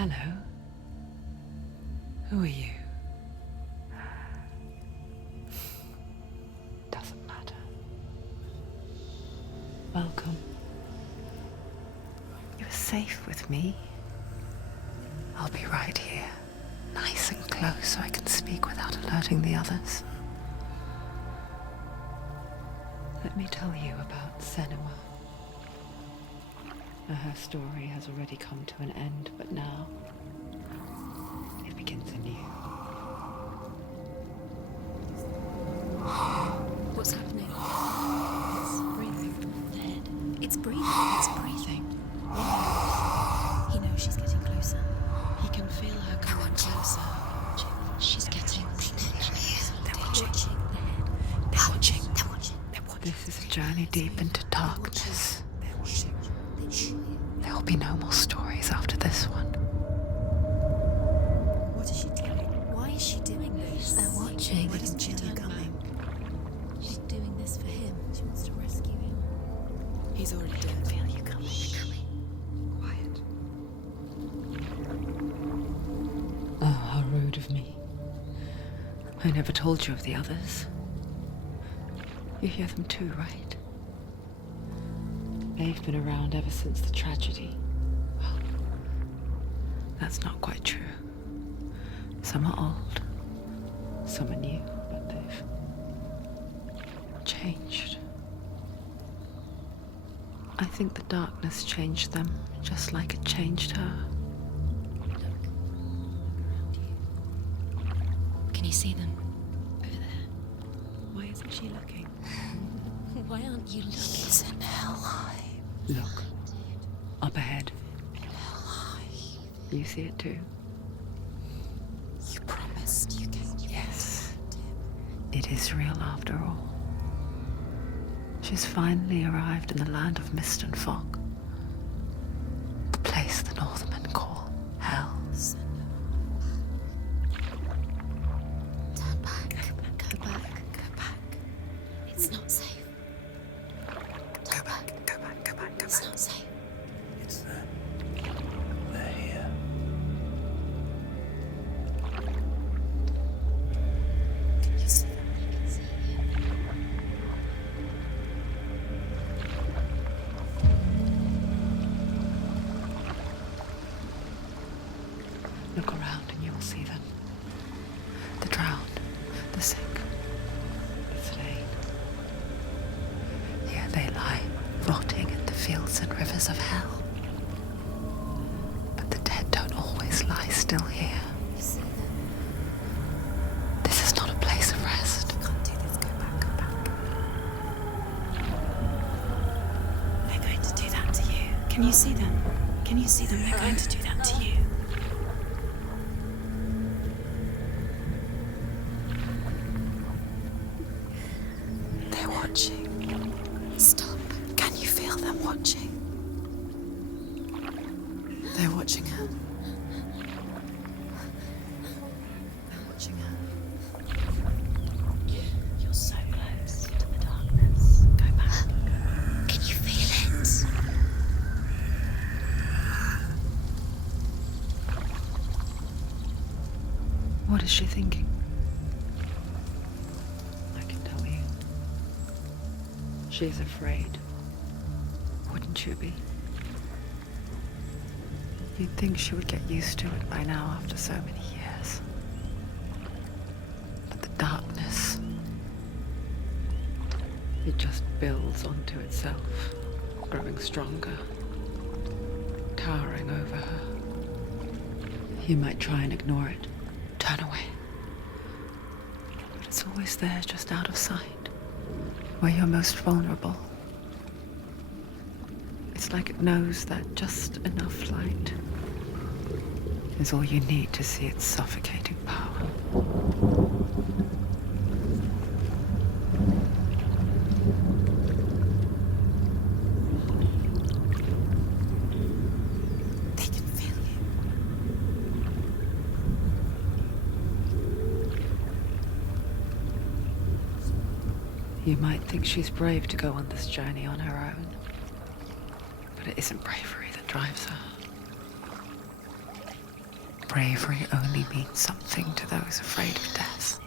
Hello. Who are you? Doesn't matter. Welcome. You're safe with me. I'll be right here, nice and close so I can speak without alerting the others. Let me tell you about Senua. Her story has already come to an end, but now it begins anew. What's happening? It's breathing. The head. It's breathing. It's breathing. He knows she's getting closer. He can feel her coming closer. She's getting closer. They're watching the head. They're watching. They're watching. They're watching. This is a journey deep into darkness. They're watching. There will be no more stories after this one. What is she doing? Why is she doing this? They're watching. Why doesn't she turn coming? She's doing this for him. She wants to rescue him. He's already dead. I feel you coming. Quiet. Oh, how rude of me. I never told you of the others. You hear them too, right? They've been around ever since the tragedy. Well, that's not quite true. Some are old, some are new, but they've changed. I think the darkness changed them, just like it changed her. Look. Around you. Can you see them? Over there. Why isn't she looking? Why aren't you looking? He's in hell. Look, up ahead. You see it too? You promised you came. Yes. It is real after all. She's finally arrived in the land of mist and fog. The place the Northmen call hell. Turn back. Go back. Go back. It's not safe. Go back, go back, go back, go It's back. not safe. It's them. They're here. You see them? You can see him. Look around and you will see them. The drowned, the sick, the slain. Here they lie, rotting in the fields and rivers of hell. But the dead don't always lie still here. You see them? This is not a place of rest. You can't do this. Go back. Go back. They're going to do that to you. Can you see them? Can you see them? They're going to do that to you. They're watching. Stop. Can you feel them watching? They're watching her. They're watching her. You're so close to the darkness. Go back. Can you feel it? What is she thinking? I can tell you. She's afraid. Wouldn't you be? You'd think she would get used to it by now after so many years. But the darkness, it just builds onto itself, growing stronger, towering over her. You might try and ignore it, turn away. But it's always there, just out of sight, where you're most vulnerable. It's like it knows that just enough light is all you need to see its suffocating power. They can feel you. You might think she's brave to go on this journey on her own, but it isn't bravery that drives her. bravery only means something to those afraid of death.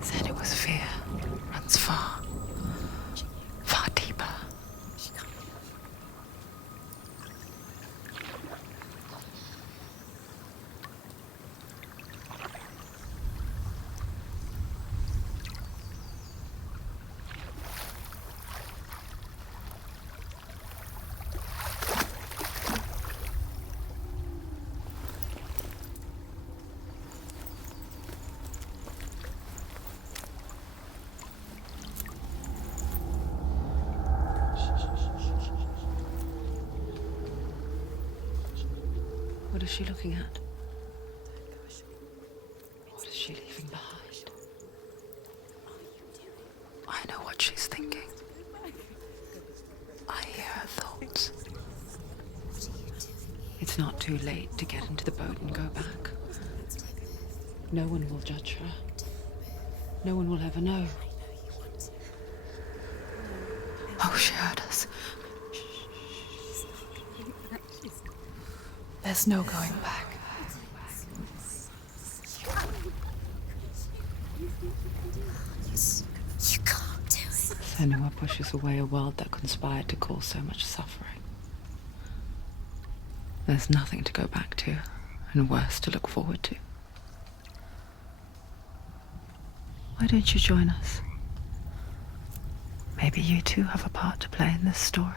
Said it was fear runs far, far deeper. What is she looking at? What is she leaving behind? I know what she's thinking. I hear her thoughts. It's not too late to get into the boat and go back. No one will judge her. No one will ever know. Oh, she heard us. There's no going back. You can't do it. Senua pushes away a world that conspired to cause so much suffering. There's nothing to go back to, and worse to look forward to. Why don't you join us? Maybe you too have a part to play in this story.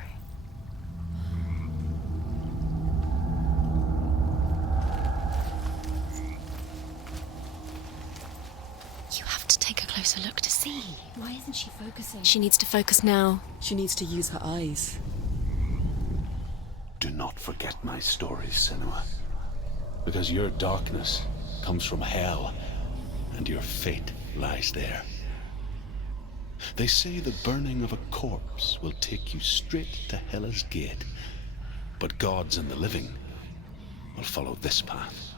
You have to take a closer look to see. Why isn't she focusing? She needs to focus now. She needs to use her eyes. Do not forget my stories, Senua. Because your darkness comes from hell, and your fate lies there. They say the burning of a corpse will take you straight to Hela's gate, but gods and the living will follow this path.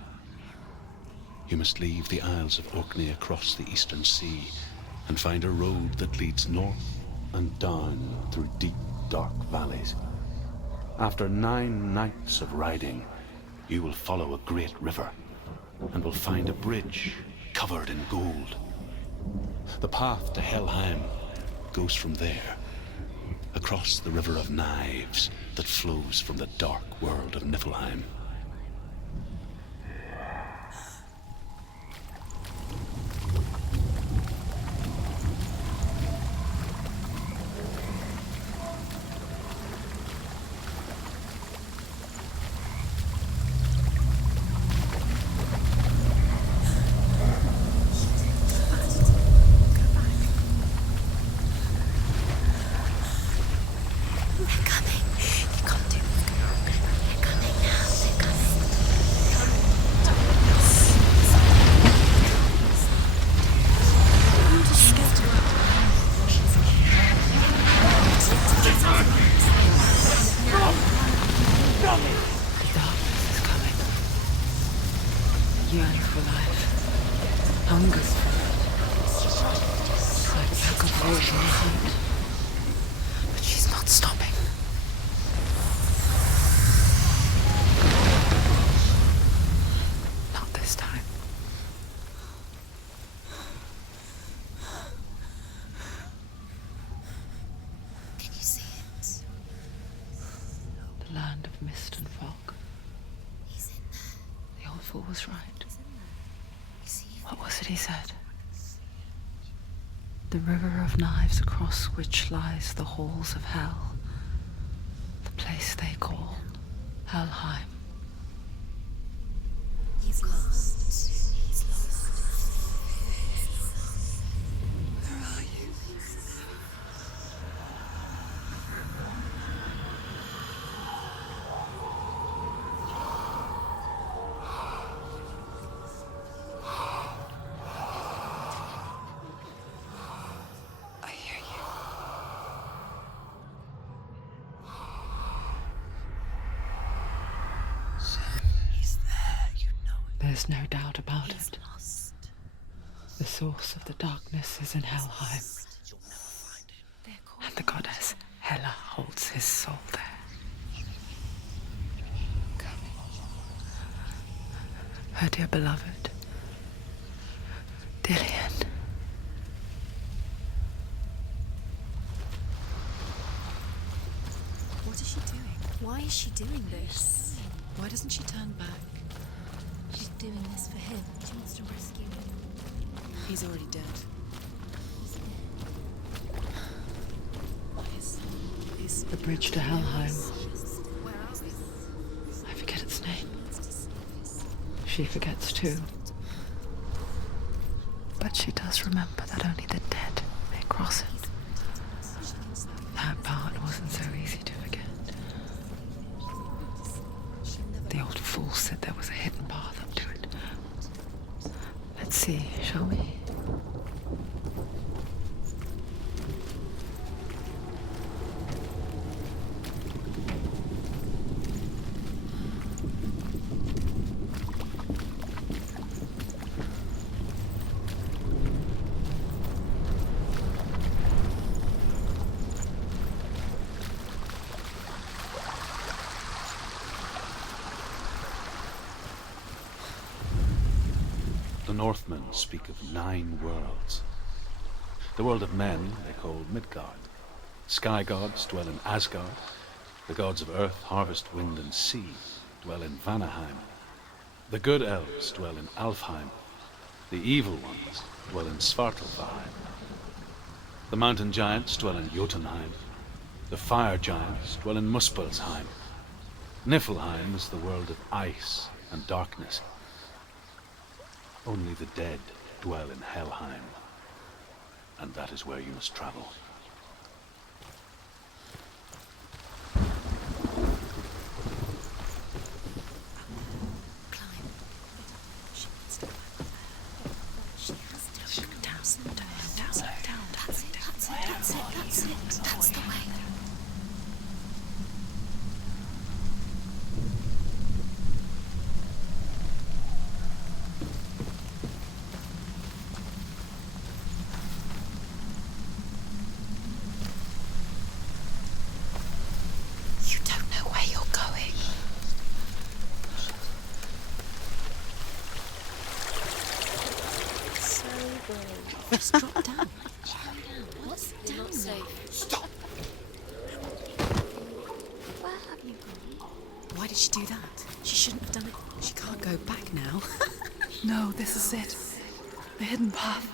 You must leave the Isles of Orkney across the eastern sea and find a road that leads north and down through deep, dark valleys. After 9 nights of riding, you will follow a great river and will find a bridge covered in gold. The path to Helheim goes from there, across the river of knives that flows from the dark world of Niflheim. But she's not stopping. Not this time. Can you see it? The land of mist and fog. He's in there. The old fool was right. You see him? What was it he said? The river of knives across which lies the halls of hell. The place they call Helheim. He's lost. He's lost. Where are you? I hear you. He's there, you know it. There's no doubt about He's it. lost. The source of the darkness is in Helheim, You'll never find it. They're calling and the goddess Hela holds his soul there. her dear beloved, Dillian. What is she doing? Why is she doing this? Why doesn't she turn back? She's doing this for him. She wants to rescue him. He's already dead. Is The bridge to Helheim. I forget its name. She forgets too. But she does remember that only the dead may cross it. That part wasn't so easy to forget. The old fool said there was a hidden path up to it. Let's see, shall we? The Northmen speak of 9 worlds. The world of men they call Midgard. Sky gods dwell in Asgard. The gods of earth, harvest, wind, and sea dwell in Vanaheim. The good elves dwell in Alfheim. The evil ones dwell in Svartalfheim. The mountain giants dwell in Jotunheim. The fire giants dwell in Muspelheim. Niflheim is the world of ice and darkness. Only the dead dwell in Helheim, and that is where you must travel. climb. She needs to She has to look down. That's it. That's the way. You don't know where you're going. So brave. Just drop down. What's Down not there. safe? Stop! Where have you gone? Why did she do that? She shouldn't have done it. She can't go back now. No, this is it. The hidden path.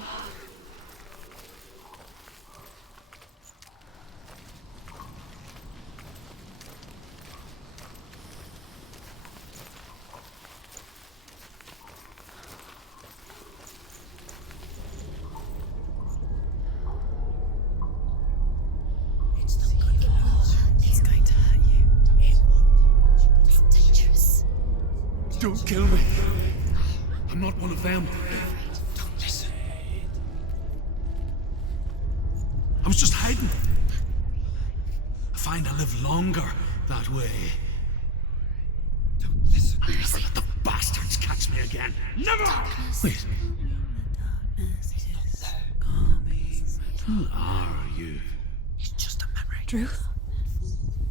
It's going to hurt you. It's dangerous. Don't kill me. I'm not one of them. Don't listen. I was just hiding. I find I live longer that way. Don't listen. Never let the bastards catch me again. Never! Wait. Who are you? It's just a memory. Druth?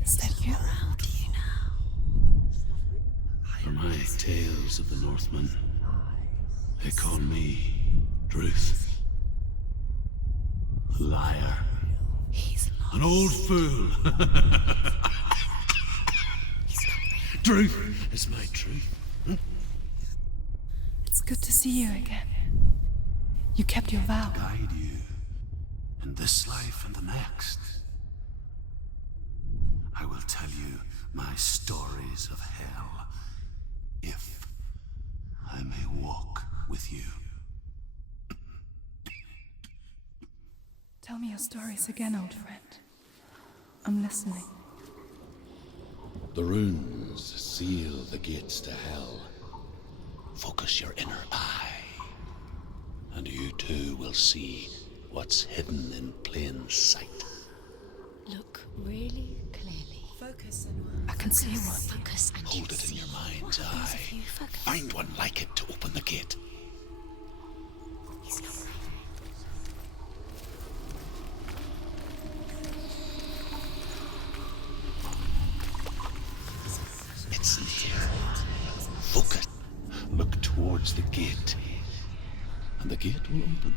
Is that you? How do you know? For my tales of the Northmen, they call me Druth. Liar. He's lost. An old fool. Druth is my truth. It's good to see you again. You kept your vow. Guide you in this life and the next. I will tell you my stories of hell, if I may walk with you. Tell me your stories again, old friend. I'm listening. The runes seal the gates to hell. Focus your inner eye, and you too will see what's hidden in plain sight. Look really clearly. Focus, Senua. I can see one. Focus and Hold you it in your see. mind's What happens eye. if you focus? Find one like it to open the gate. He's not moving. It's near. Focus. Look toward and the gate will open.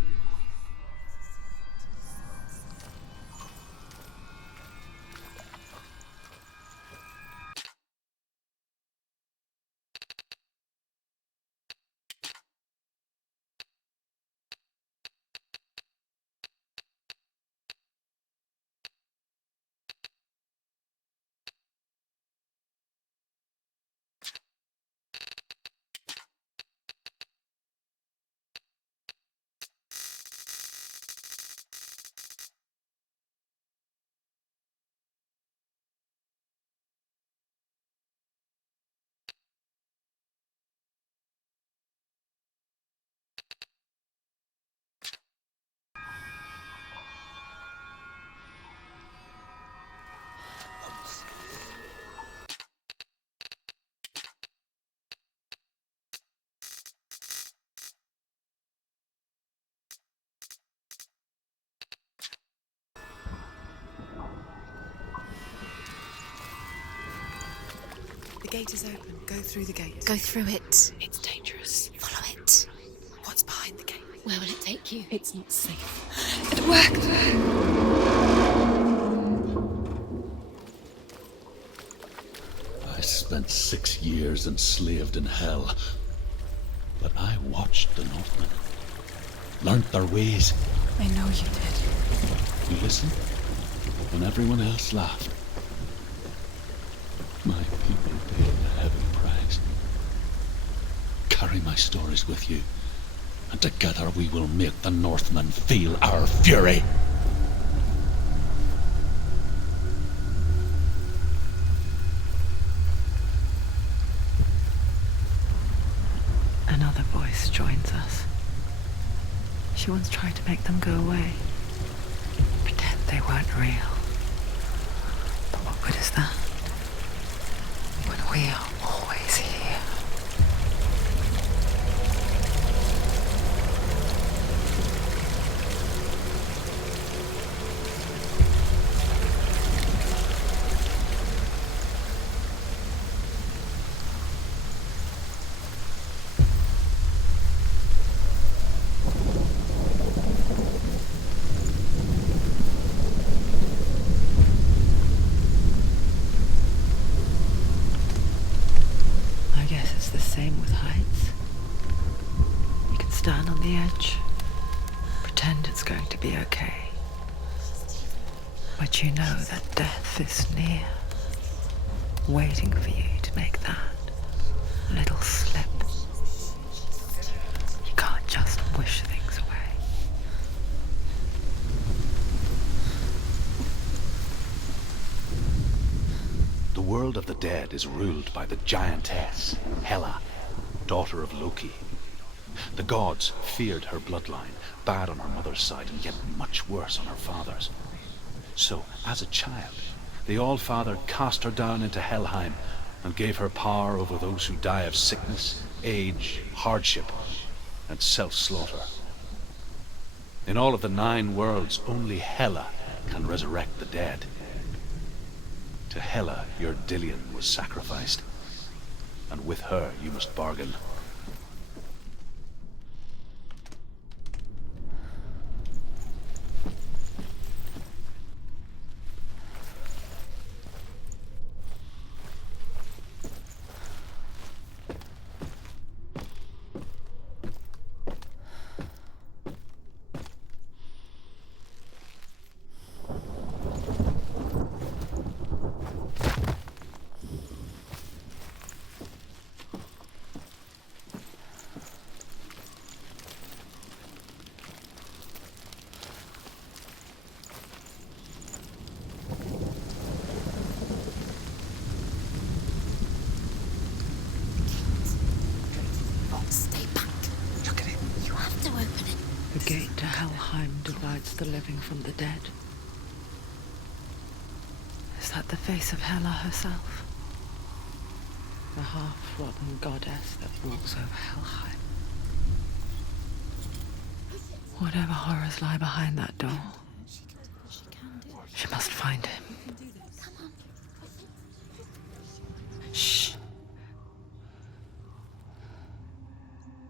The gate is open. Go through the gate. Go through it. It's dangerous. Follow it. What's behind the gate? Where will it take you? It's not safe. It worked! I spent 6 years enslaved in hell, but I watched the Northmen, learnt their ways. I know you did. You listened when everyone else laughed. My people paid a heavy price. Carry my stories with you, and together we will make the Northmen feel our fury. Another voice joins us. She once tried to make them go away. Pretend they weren't real. But what good is that? When we are always here. I guess it's the same with heights. You can stand on the edge, pretend it's going to be okay. But you know that death is near, waiting for you to make that little slip. You can't just wish things away. The world of the dead is ruled by the giantess, Hela, daughter of Loki. The gods feared her bloodline, bad on her mother's side, and yet much worse on her father's. So, as a child, the All-Father cast her down into Helheim and gave her power over those who die of sickness, age, hardship, and self-slaughter. In all of the 9 worlds, only Hela can resurrect the dead. To Hela, your Dillion was sacrificed, and with her you must bargain. Stay back. Look at it. You have to open it. The gate to Helheim divides the living from the dead. Is that the face of Hela herself? The half-rotten goddess that walks over Helheim. Whatever horrors lie behind that door, she must find him. Shh.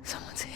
Someone's here.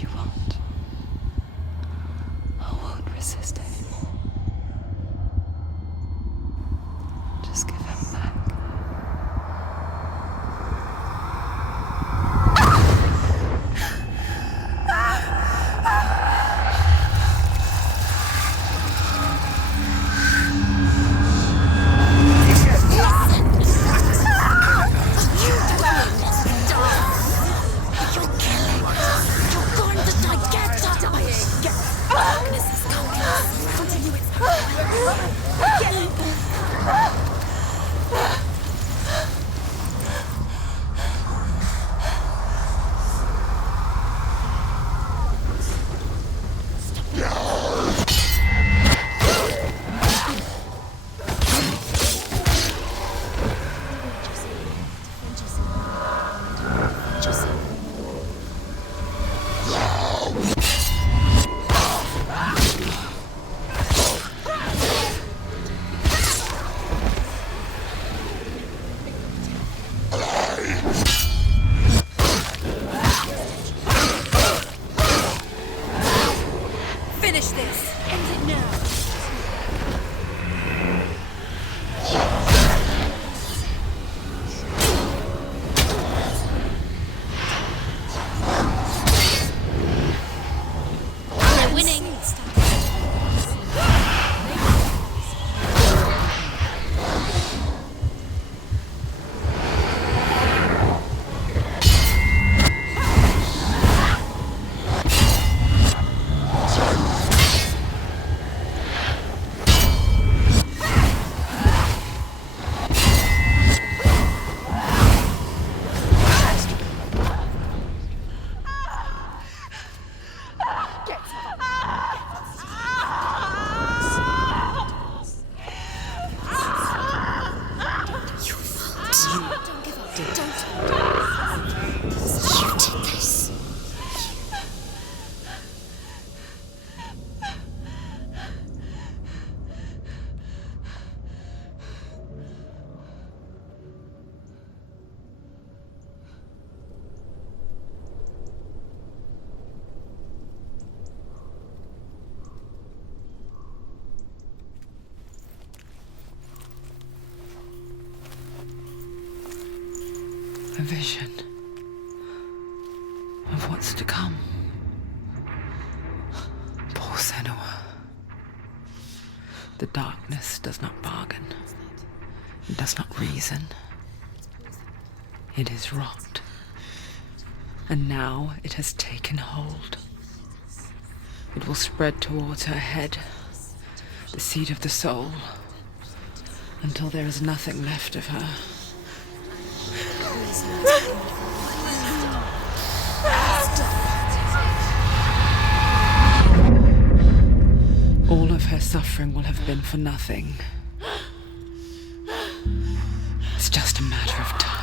you want. I won't resist anymore. Just give him back. A vision of what's to come. Poor Senua. The darkness does not bargain. It does not reason. It is rot. And now it has taken hold. It will spread towards her head, the seat of the soul, until there is nothing left of her. All of her suffering will have been for nothing. It's just a matter of time.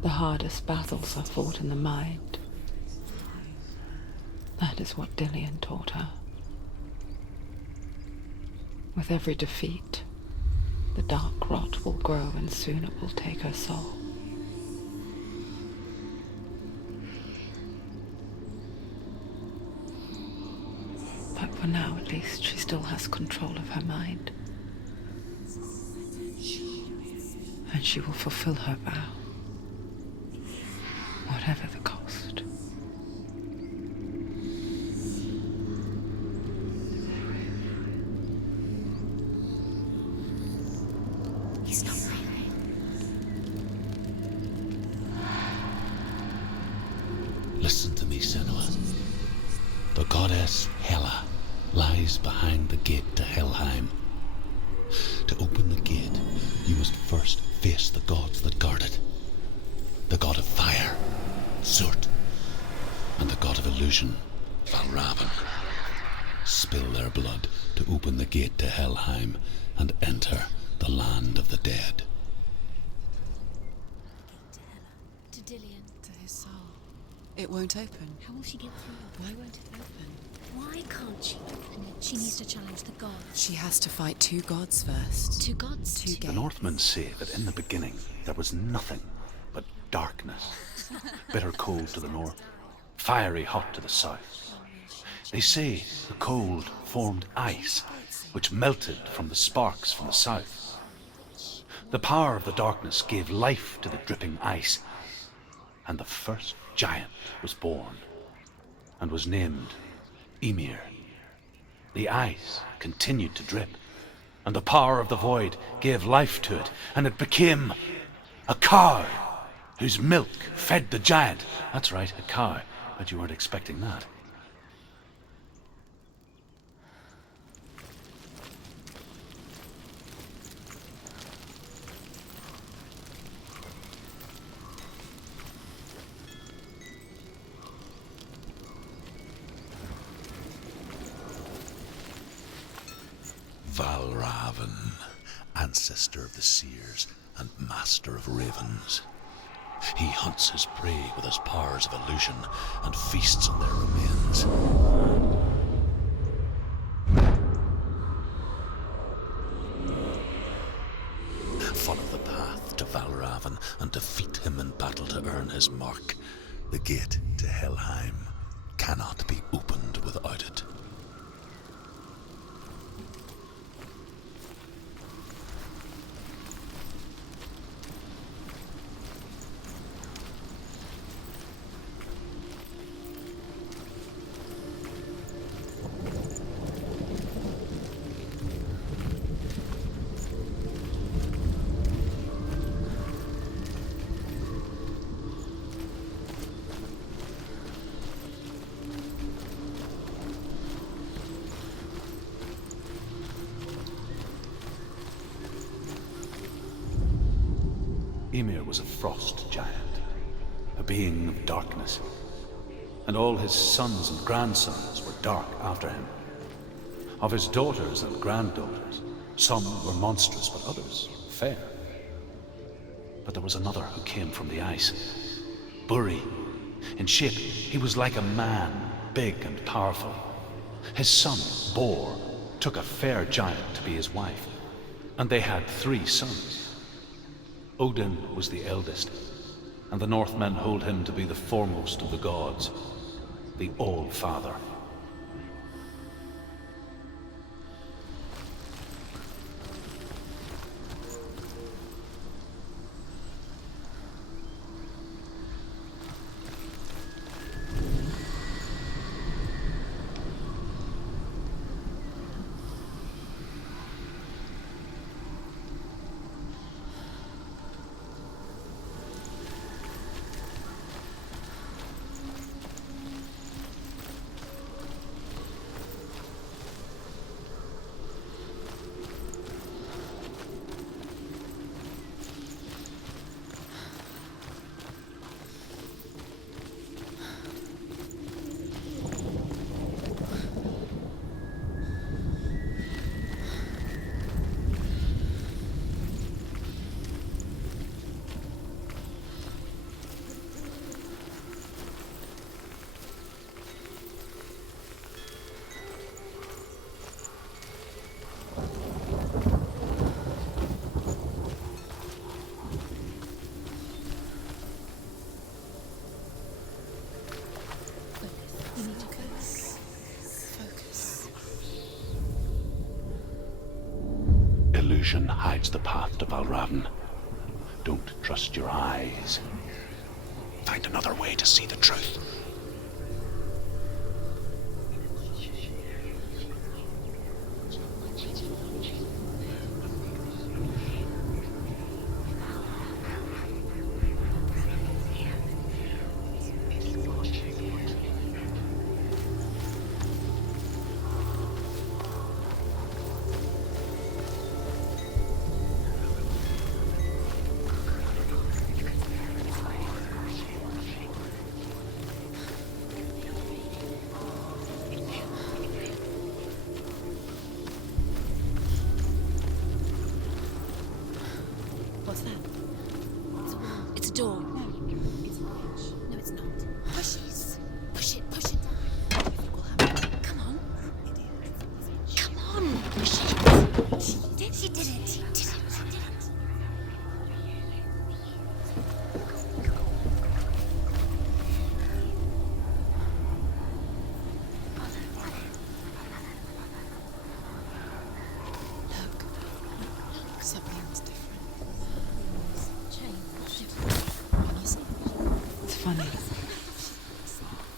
The hardest battles are fought in the mind. That is what Dillian taught her. With every defeat, the dark rot will grow and soon it will take her soul. But for now, at least, she still has control of her mind. And she will fulfill her vow. Whatever the cost. He's not right. Listen to me, Senua. The goddess Hela lies behind the gate to Helheim. To open the gate, you must first face the gods that guard it. The god of fire, Zurt, and the god of illusion, Valravn. Spill their blood to open the gate to Helheim and enter the land of the dead. To Dillian. To his soul. It won't open. How will she get through? Why won't it open? Why can't she open it? She needs to challenge the gods. She has to fight 2 gods first. 2 gods? 2 The gates. Northmen say that in the beginning there was nothing but darkness. Bitter cold to the north, fiery hot to the south. They say the cold formed ice, which melted from the sparks from the south. The power of the darkness gave life to the dripping ice, and the first giant was born, and was named Ymir. The ice continued to drip, and the power of the void gave life to it, and it became a cow, whose milk fed the giant. That's right, a cow. Bet you weren't expecting that. Valravn, ancestor of the seers and master of ravens. He hunts his prey with his powers of illusion and feasts on their remains. Follow the path to Valravn and defeat him in battle to earn his mark. The gate to Helheim cannot be opened without it. Ymir was a frost giant, a being of darkness, and all his sons and grandsons were dark after him. Of his daughters and granddaughters, some were monstrous, but others fair. But there was another who came from the ice. Buri. In shape, he was like a man, big and powerful. His son, Bor, took a fair giant to be his wife, and they had 3 sons. Odin was the eldest, and the Northmen hold him to be the foremost of the gods, the All-Father. Illusion hides the path to Valravn. Don't trust your eyes. Find another way to see the truth. She did it. Look. Something's different. Change. Can you see? It's funny.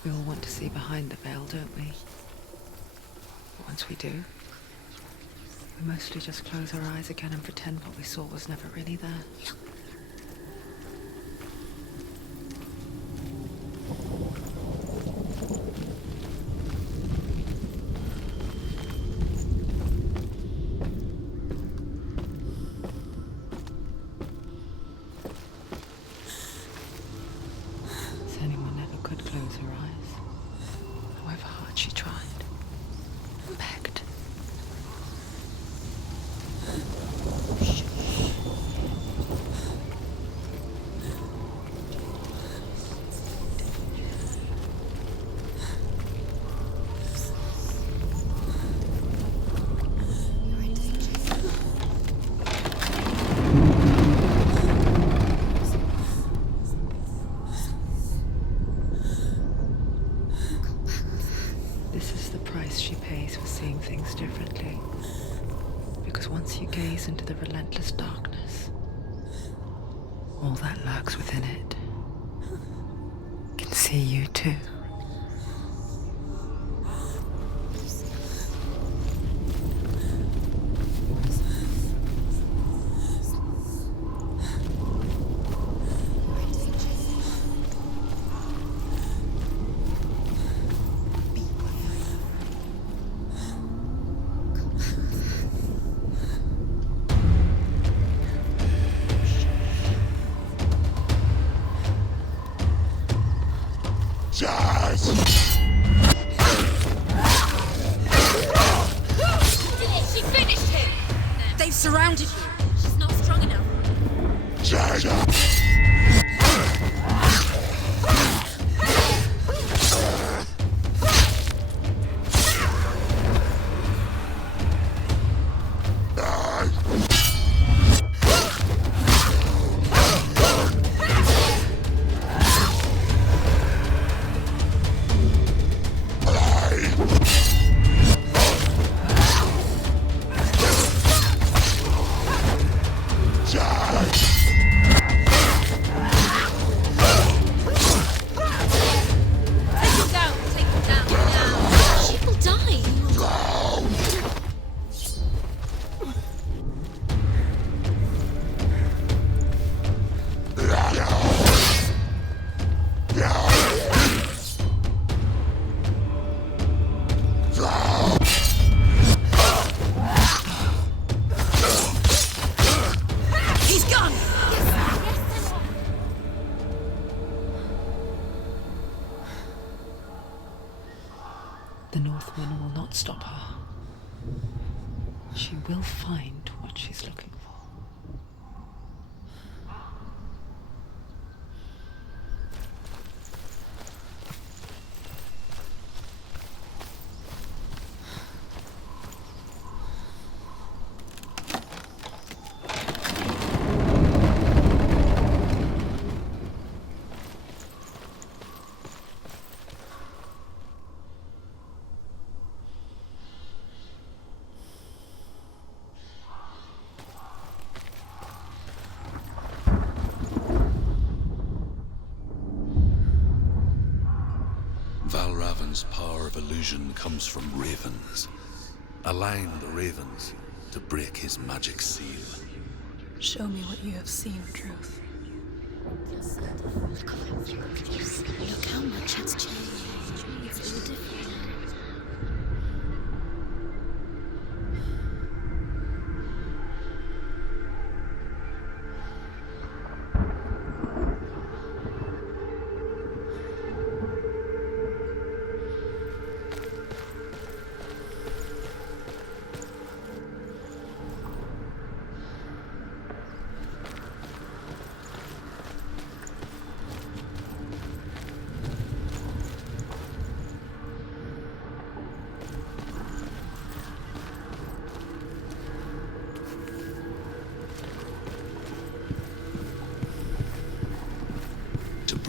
We all want to see behind the veil, don't we? But once we do, we mostly just close our eyes again and pretend what we saw was never really there. Senua never could close her eyes, however hard she tried. Begged. You're in danger. This is the price she pays for seeing things differently. Because once you gaze into the relentless darkness, all that lurks within it can see you too. She finished him! They've surrounded you. She's not strong enough. Take him down now. She will die. He's gone. The Northman will not stop her. She will find what she's looking for. Valravn's power of illusion comes from ravens. Align the ravens to break his magic seal. Show me what you have seen, Truth. Look how much it's changed. It's all different.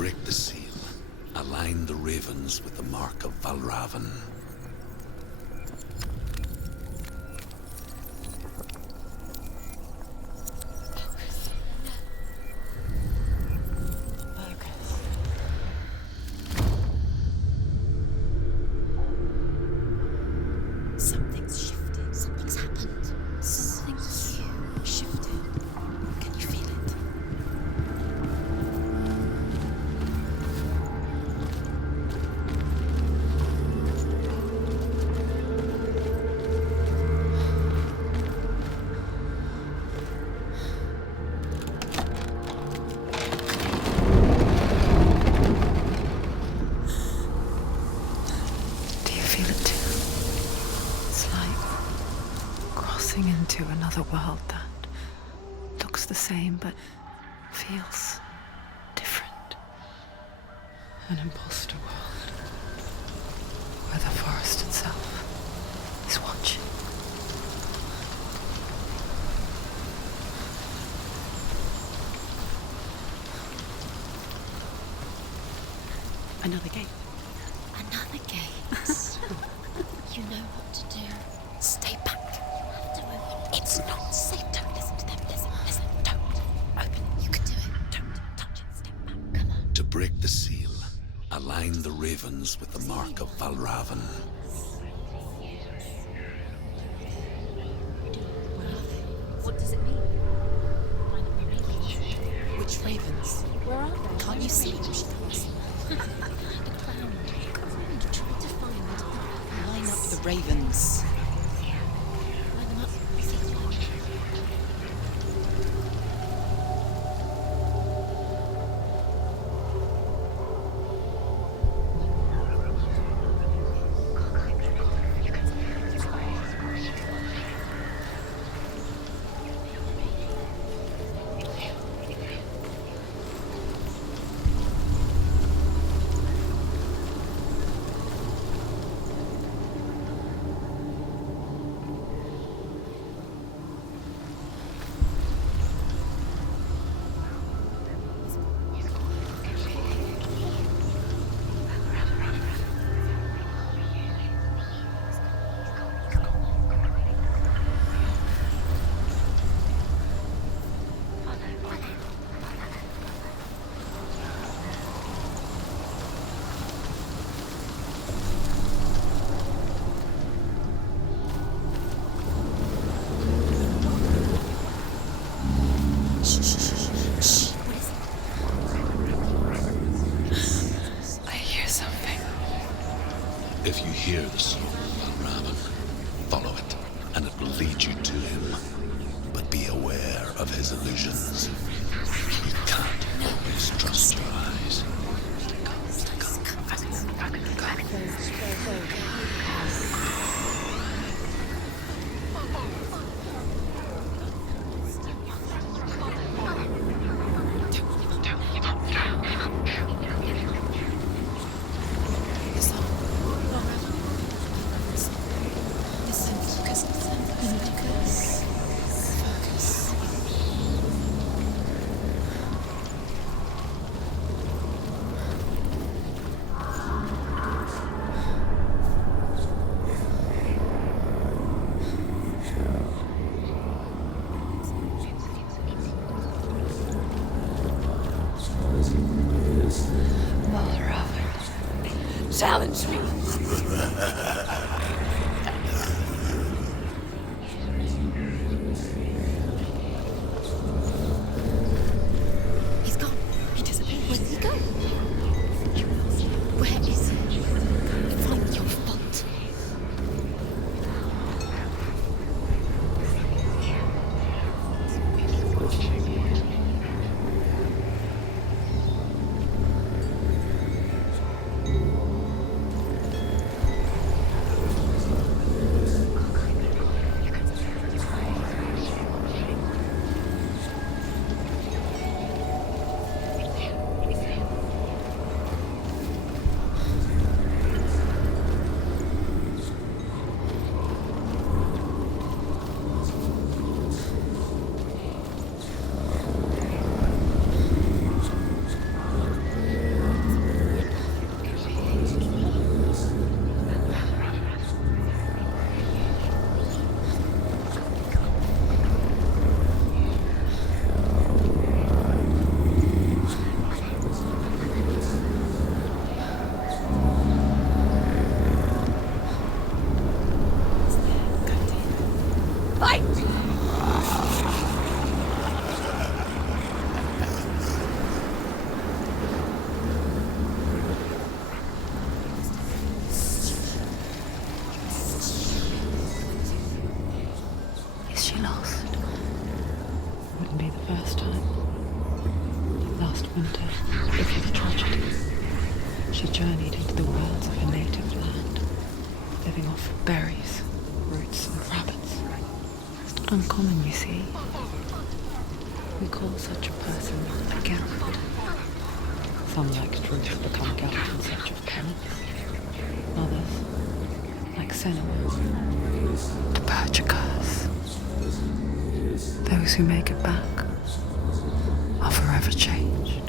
break the seal, align the ravens with the mark of Valravn. Something's shifted. Something's happened. Something huge shifted. Can you feel it? Do you feel it too? It's like crossing into another world that looks the same but feels different. An imposter world where the forest itself is watching. Another gate. Another gate. You know what to do. Stay back. You have to open. It's not safe. Don't listen to them. Listen. Don't. Open. You can do it. Don't touch it. Step back. Come on. To break the seal, align the ravens with the mark of Valravn. Where are they? What does it mean? Find the ravens. Which ravens? Where are they? Can't you see them? The clown. Try to find. Line up the ravens. Line them up. See the clown. I hear something. If you hear the soul of Valravn, follow it, and it will lead you to him. But be aware of his illusions. You can't always trust your eyes. Listen, focus. Valravn, challenge me. He's gone. He disappeared. Where did he go? Where is he? It's not your fault. Fight! Is she lost? Wouldn't be the first time. Last winter, before the tragedy, she journeyed into the wilds of her native land, living off berries, roots, and rabbits. It's not uncommon, you see. We call such a person a Geralt. Some, like Druth, become Geralt in search of penance. Others, like Senua, to purge a curse. Those who make it back are forever changed.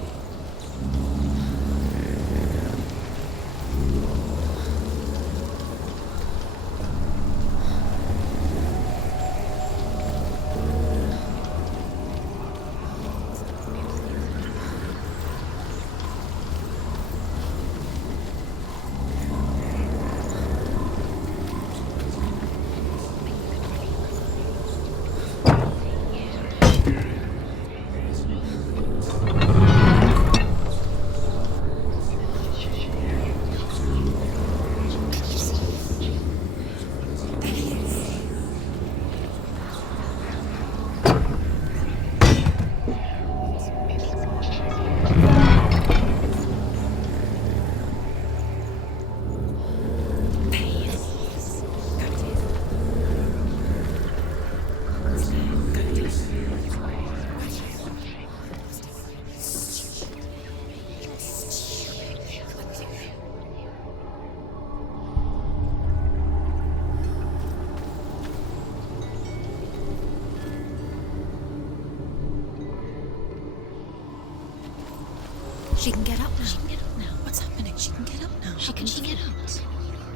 She can get up now. She can get up now. What's happening? She can get up now. She can get out.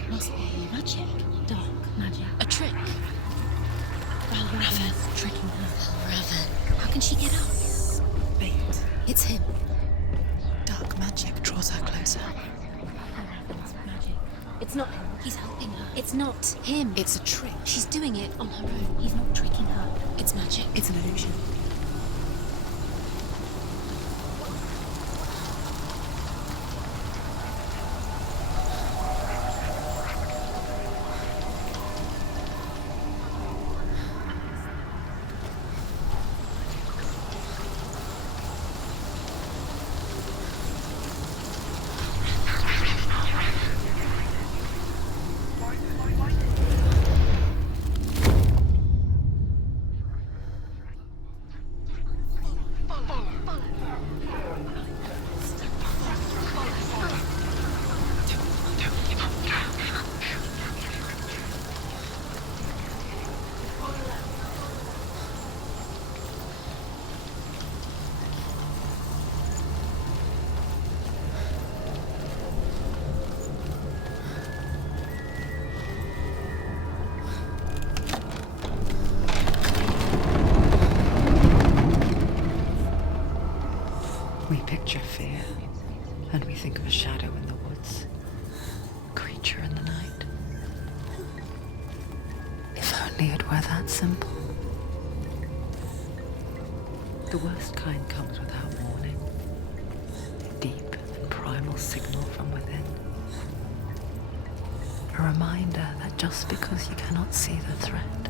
Must be magic. Dark magic. A trick. Valravn tricking her. Valravn. How can she get up? Bait. It's him. Dark magic draws her closer. Valravn's magic. It's not him. He's helping her. It's not him. It's a trick. She's doing it on her own. He's not tricking her. It's magic. It's an illusion. We picture fear, and we think of a shadow in the woods, a creature in the night. If only it were that simple. The worst kind comes without warning. Deep and primal signal from within. A reminder that just because you cannot see the threat,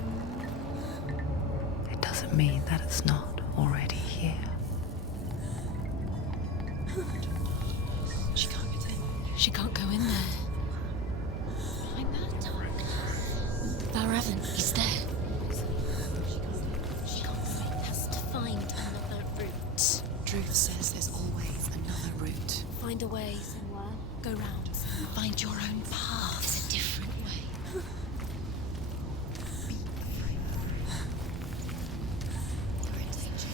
it doesn't mean that it's not already here. She can't get in. She can't go in there. Behind that dark. Valravn, he's there. She has to find another route. Druth says there's always another route. Find a way somewhere. Go round. Find your own path. There's a different way. You're in danger.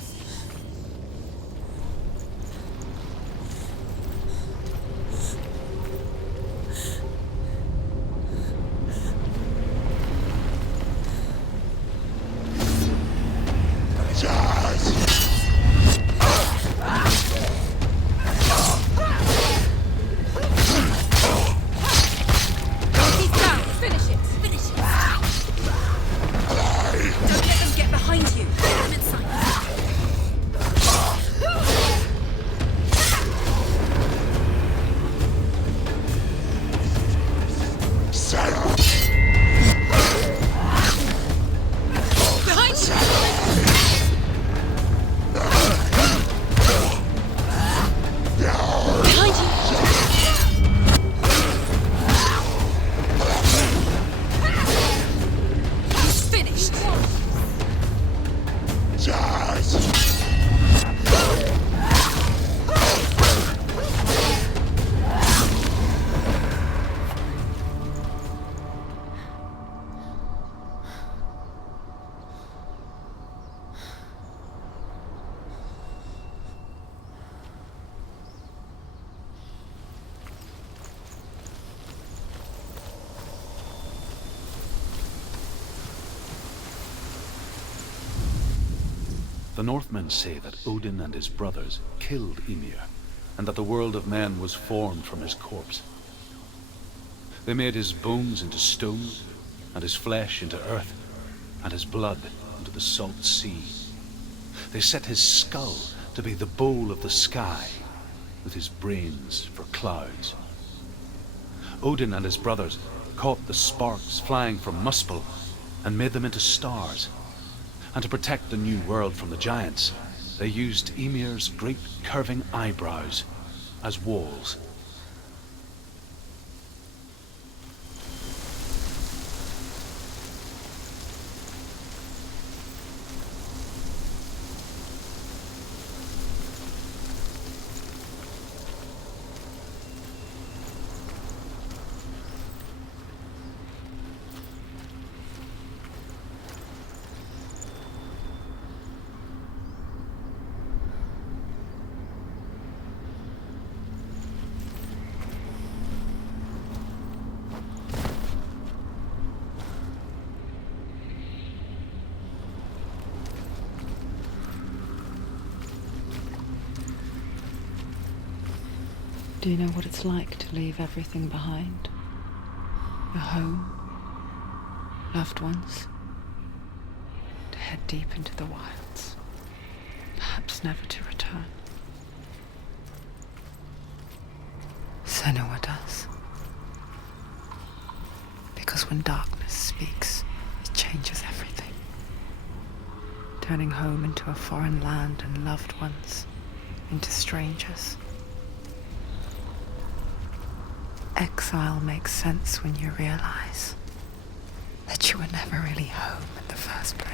The Northmen say that Odin and his brothers killed Ymir, and that the world of men was formed from his corpse. They made his bones into stone, and his flesh into earth, and his blood into the salt sea. They set his skull to be the bowl of the sky, with his brains for clouds. Odin and his brothers caught the sparks flying from Muspel and made them into stars. And to protect the new world from the giants, they used Ymir's great curving eyebrows as walls. Do you know what it's like to leave everything behind? Your home, loved ones, to head deep into the wilds, perhaps never to return? Senua does. Because when darkness speaks, it changes everything, turning home into a foreign land and loved ones into strangers. Exile makes sense when you realize that you were never really home in the first place.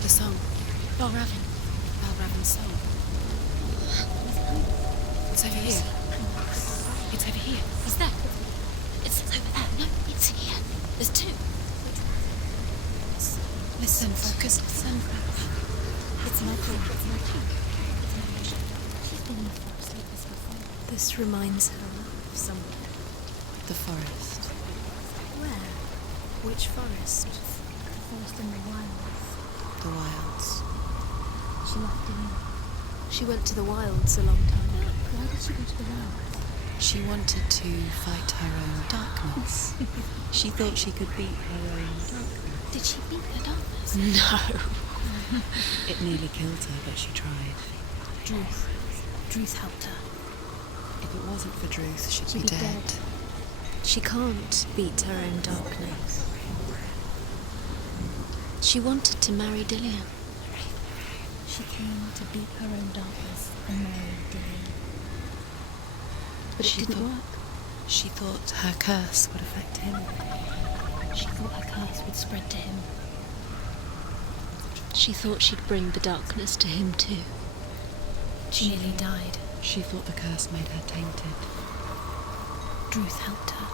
The song. Valravn's song. It's over here. It's over here. He's there. It's over there. No, it's here. There's two. Listen, focus. Listen. It's my thing. It's my thing. She's been in the forest like this before. This reminds her of somewhere. The forest. Where? Which forest? The forest in the wilds. The wilds. She left him. She went to the wilds a long time ago. Why did she go to the wilds? She wanted to fight her own darkness. She thought she could beat her own darkness. Did she beat her darkness? No. It nearly killed her, but she tried. Druth helped her. If it wasn't for Druth, she'd be dead. She can't beat her own darkness. She wanted to marry Dillian. She came to beat her own darkness and marry Dillian. But it didn't work. She thought her curse would affect him. She thought her curse would spread to him. She thought she'd bring the darkness to him too. She nearly died. She thought the curse made her tainted. Druth helped her.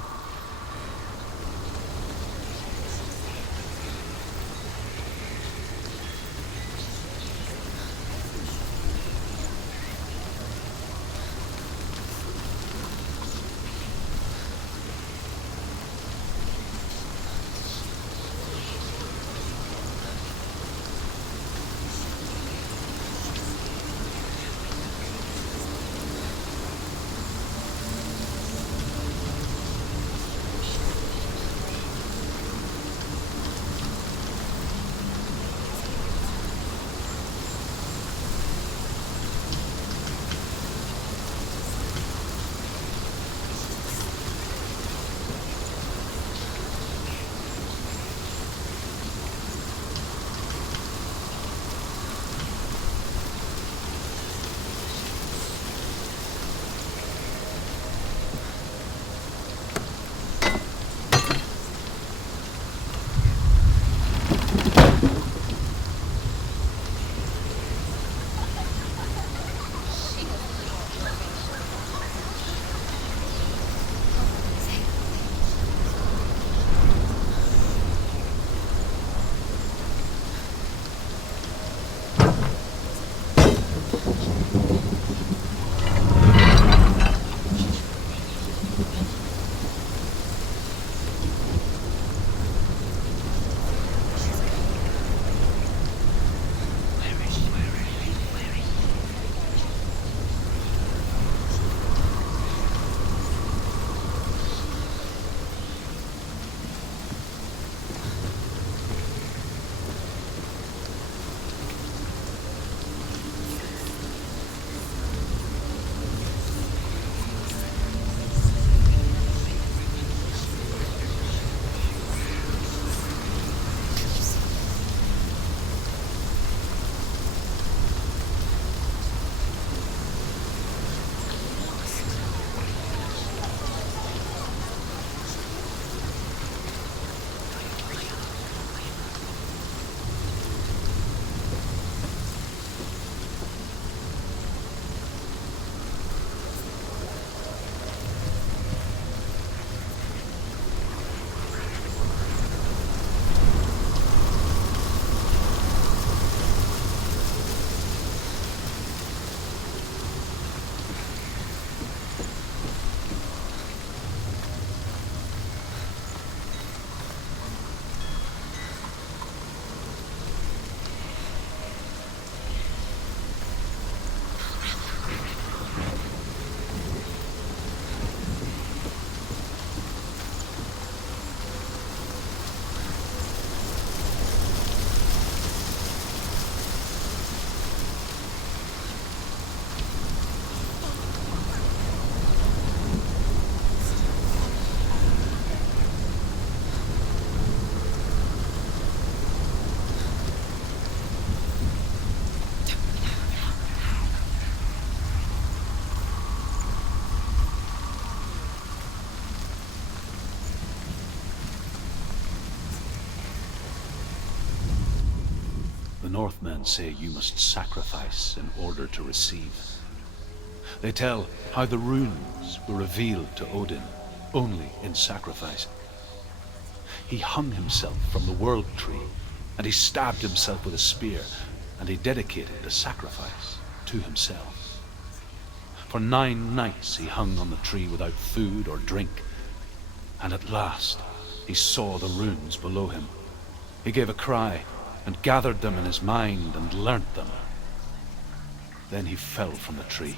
Northmen say you must sacrifice in order to receive. They tell how the runes were revealed to Odin only in sacrifice. He hung himself from the world tree, and he stabbed himself with a spear, and he dedicated the sacrifice to himself. For 9 nights he hung on the tree without food or drink, and at last he saw the runes below him. He gave a cry, and gathered them in his mind and learnt them. Then he fell from the tree.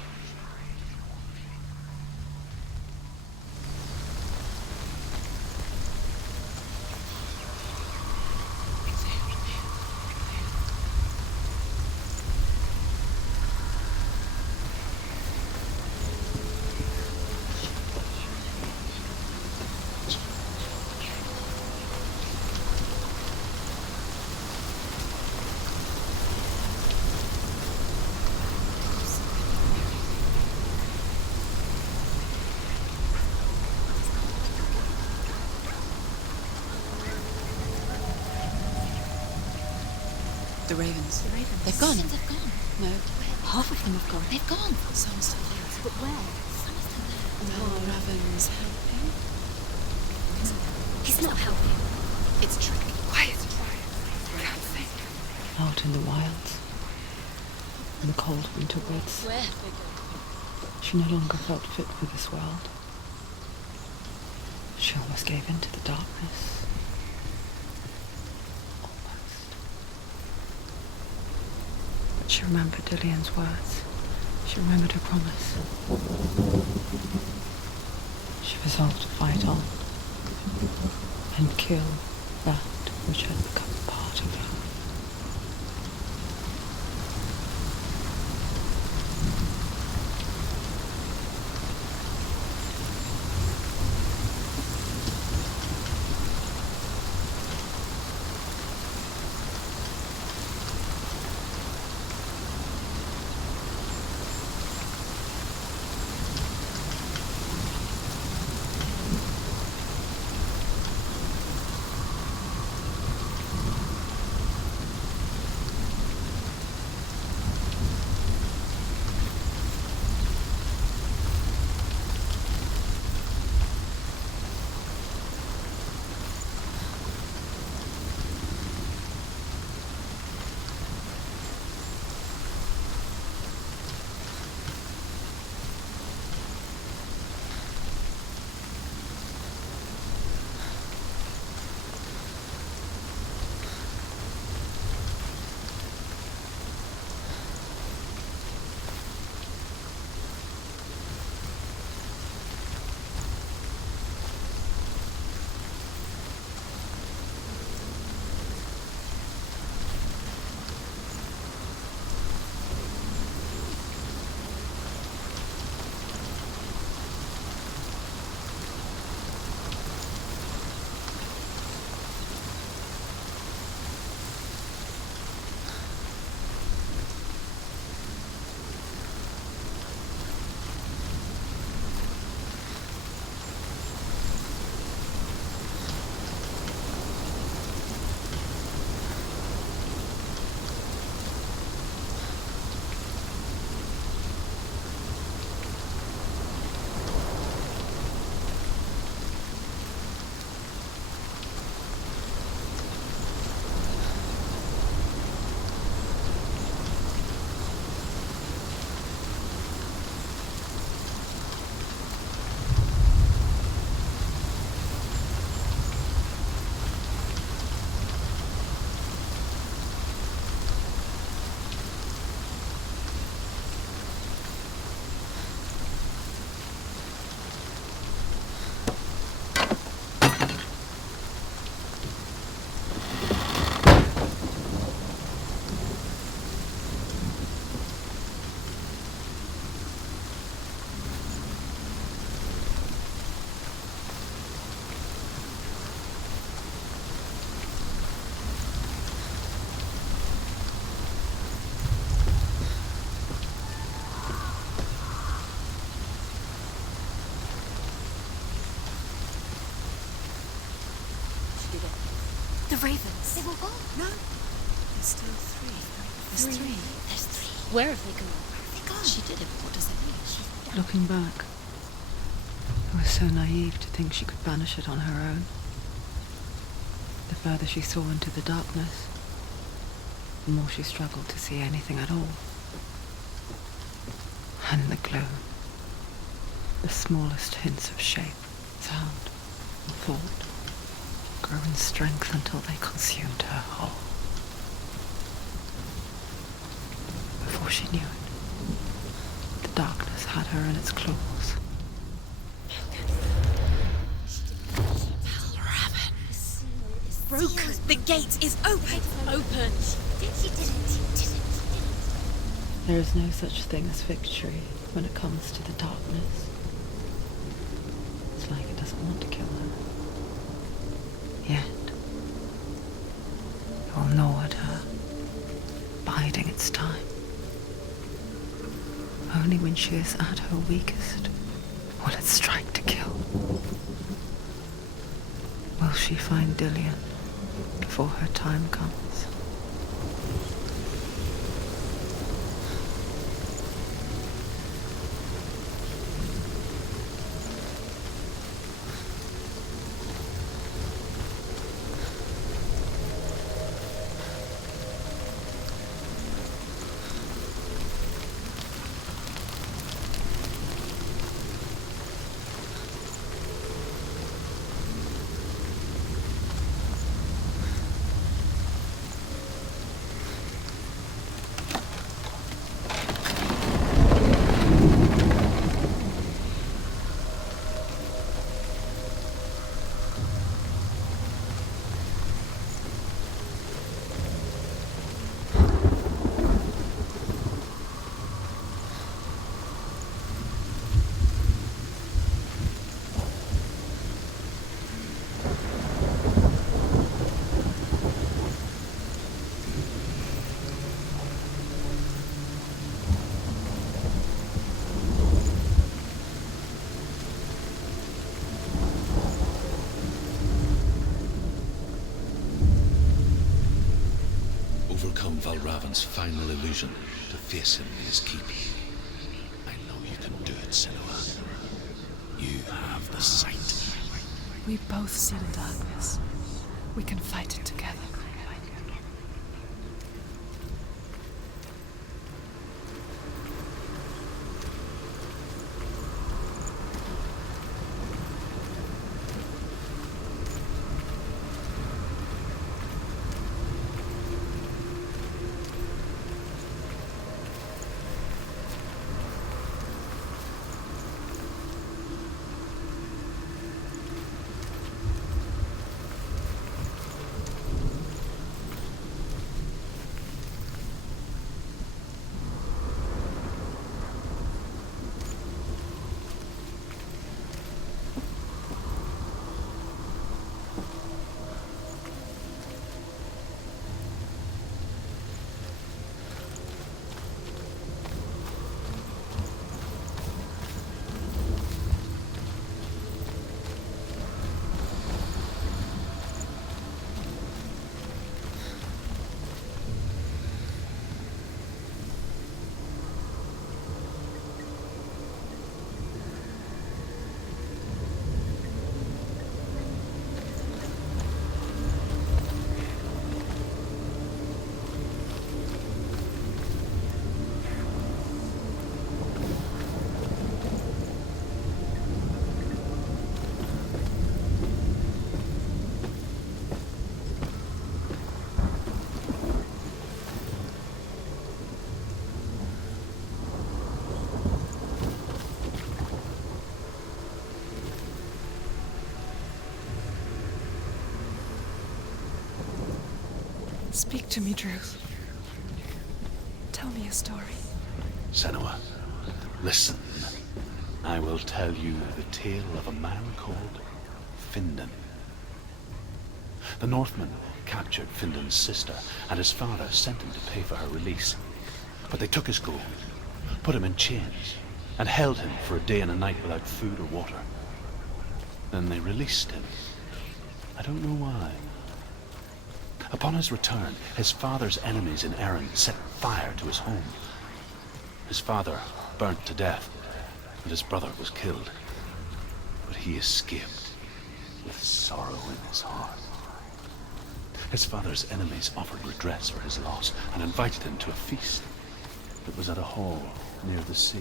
The ravens. They've gone. They've gone. No. Half of them have gone. They've gone. Some still there. But where? Some of them there. No, Raven's helping. He's not helping. It's tricky. Quiet. Can't think. Out in the wilds, in the cold winter woods, Where? she no longer felt fit for this world. She almost gave in to the darkness. Almost. But she remembered Dillian's words. She remembered her promise. She resolved to fight on and kill that which had become part of her. The ravens. They've all gone. No. There's There's still three. There's three. There's three. Where have they gone? She did it, but what does it mean? Looking back, I was so naive to think she could banish it on her own. The further she saw into the darkness, the more she struggled to see anything at all. And the gloom, the smallest hints of shape, sound, and thought, grew in strength until they consumed her whole. Before she knew it, the darkness had her in its claws. Valravn. Broken. The gate is open. Open. She did it. There is no such thing as victory when it comes to the darkness. It's like it doesn't want to kill her. Yet, it will gnaw at her, biding its time. Only when she is at her weakest will it strike to kill. Will she find Dillian before her time comes? Overcome Valravn's final illusion to face him in his keep. I know you can do it, Senua. You have the sight. We both see the darkness. We can fight it together. Speak to me, Druth. Tell me a story. Senua, listen. I will tell you the tale of a man called Findan. The Northmen captured Findan's sister, and his father sent him to pay for her release. But they took his gold, put him in chains, and held him for a day and a night without food or water. Then they released him. I don't know why. Upon his return, his father's enemies in Erin set fire to his home. His father burnt to death, and his brother was killed. But he escaped with sorrow in his heart. His father's enemies offered redress for his loss and invited him to a feast that was at a hall near the sea.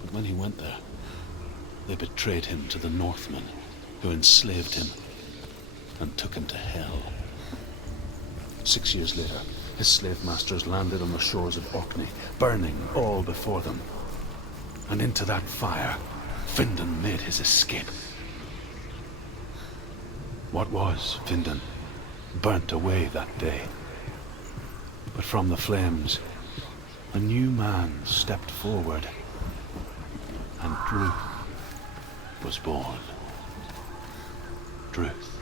But when he went there, they betrayed him to the Northmen, who enslaved him and took him to hell. 6 years later, his slave masters landed on the shores of Orkney, burning all before them. And into that fire, Findan made his escape. What was Findan burnt away that day. But from the flames, a new man stepped forward, and Druth was born. Druth,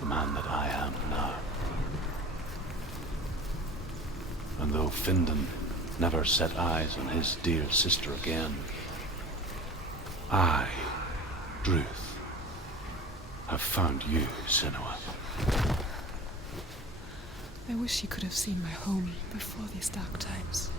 the man that I am now. And though Findan never set eyes on his dear sister again, I, Druth, have found you, Senua. I wish you could have seen my home before these dark times.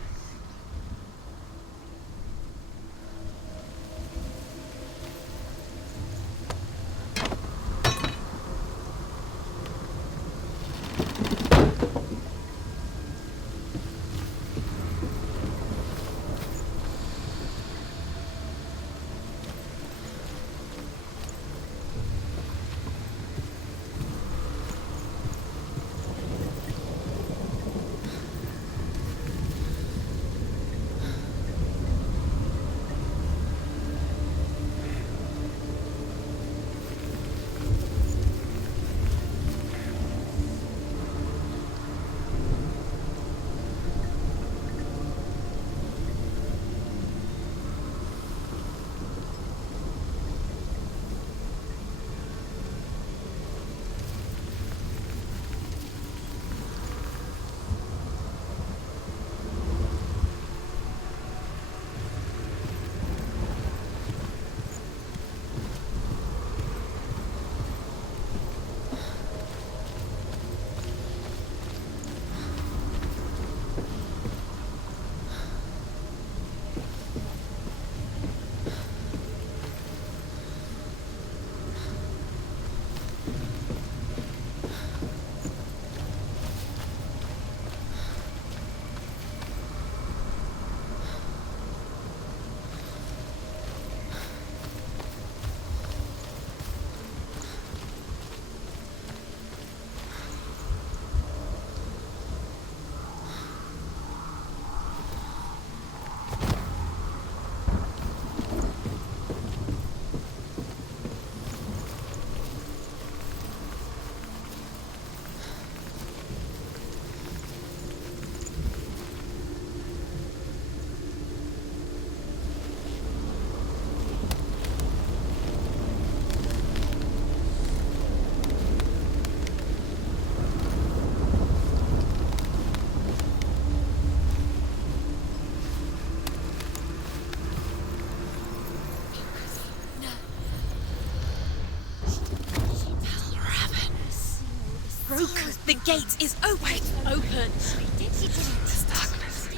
The gate is open. Open. This darkness.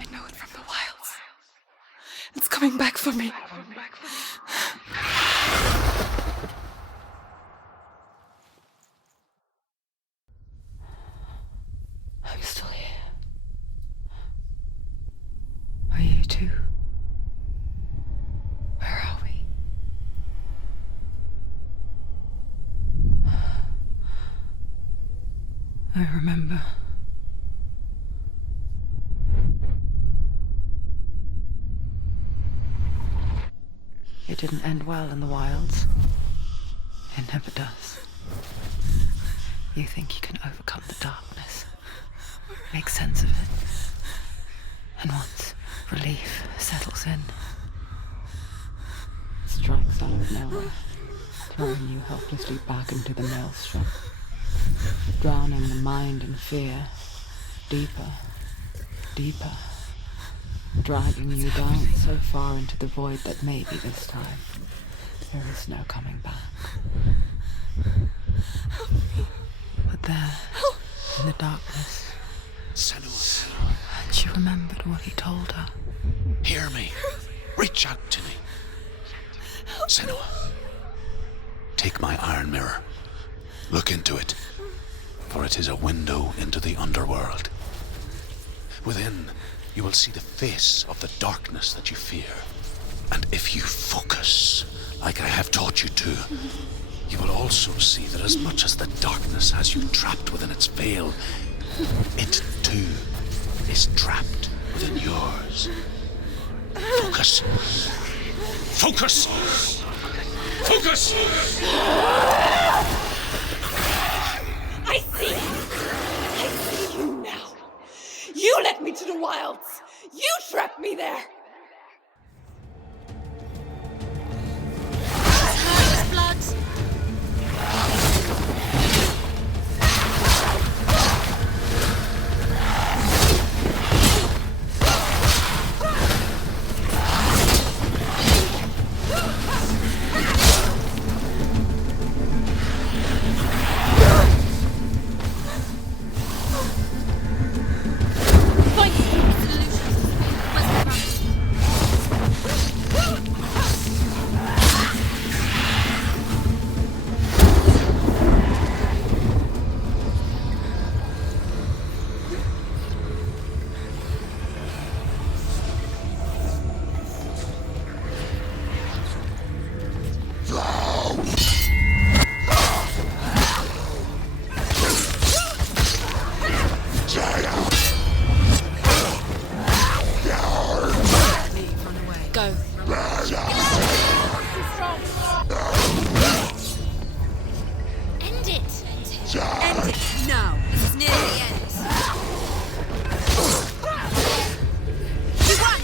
I know it from the wilds. It's coming back for me. I'm still here. Are you too? Where are we? I remember. It didn't end well in the wilds. It never does. You think you can overcome the darkness, make sense of it, and once relief settles in, It strikes out of nowhere, throwing you helplessly back into the maelstrom, drowning the mind in fear, deeper, deeper, dragging you down so far into the void that maybe this time there is no coming back. But there, in the darkness, Senua, she remembered what he told her. hear me. Reach out to me. Senua, take my iron mirror. Look into it, for it is a window into the underworld. Within, you will see the face of the darkness that you fear. And if you focus, like I have taught you to, you will also see that as much as the darkness has you trapped within its veil, it too is trapped within yours. Focus. Focus! Focus! I see you now. You led me to the wilds. You trapped me there. Blood. Go. End it. End it now. This is near the end. You run.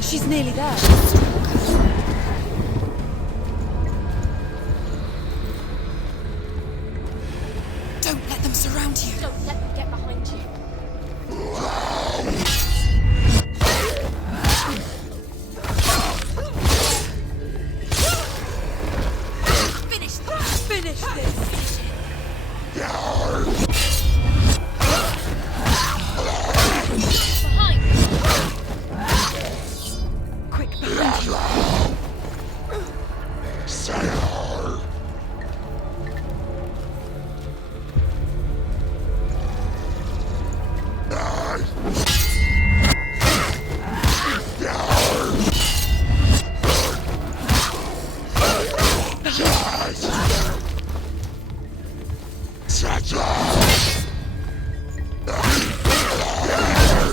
She's nearly there. Don't let them surround you. Don't let them get behind you. Finish this. Behind. Quick, behind you.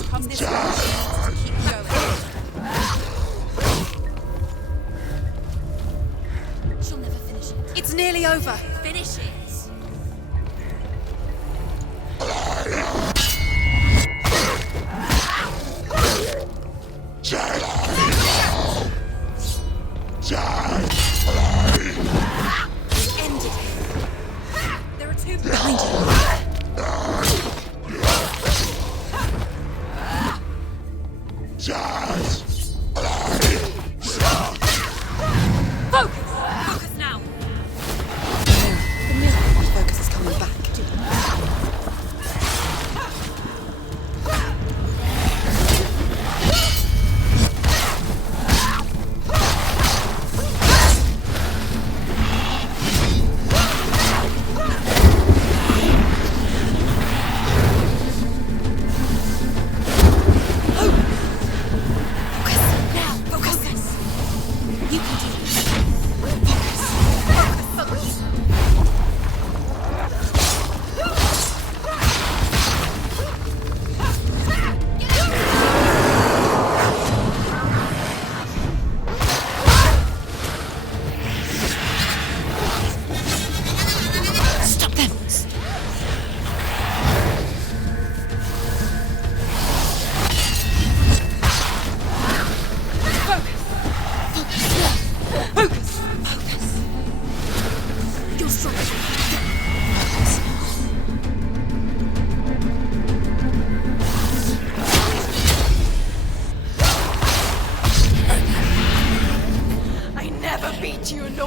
Come this way. Keep going. She'll never finish it. It's nearly over. Finish it.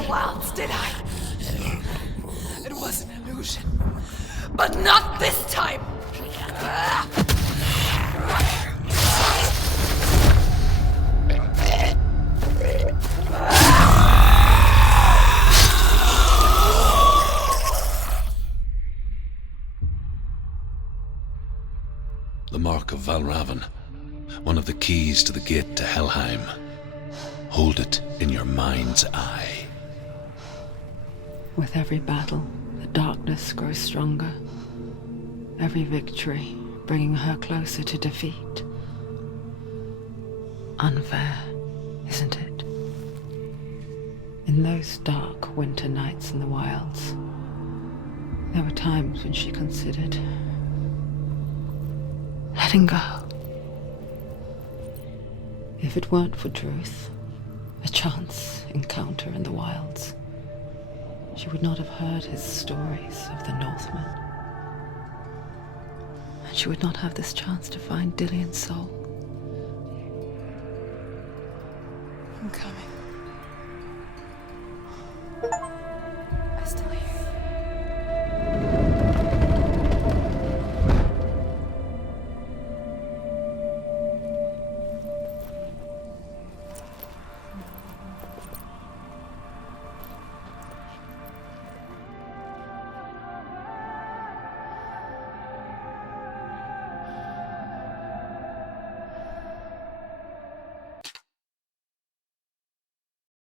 the wilds, did I? It was an illusion. But not this time! The Mark of Valravn, one of the keys to the gate to Helheim. Hold it in your mind's eye. With every battle, the darkness grows stronger. Every victory bringing her closer to defeat. Unfair, isn't it? In those dark winter nights in the wilds, there were times when she considered letting go. If it weren't for Druth, a chance encounter in the wilds, she would not have heard his stories of the Northmen. And she would not have this chance to find Dillion's soul. I'm coming. I still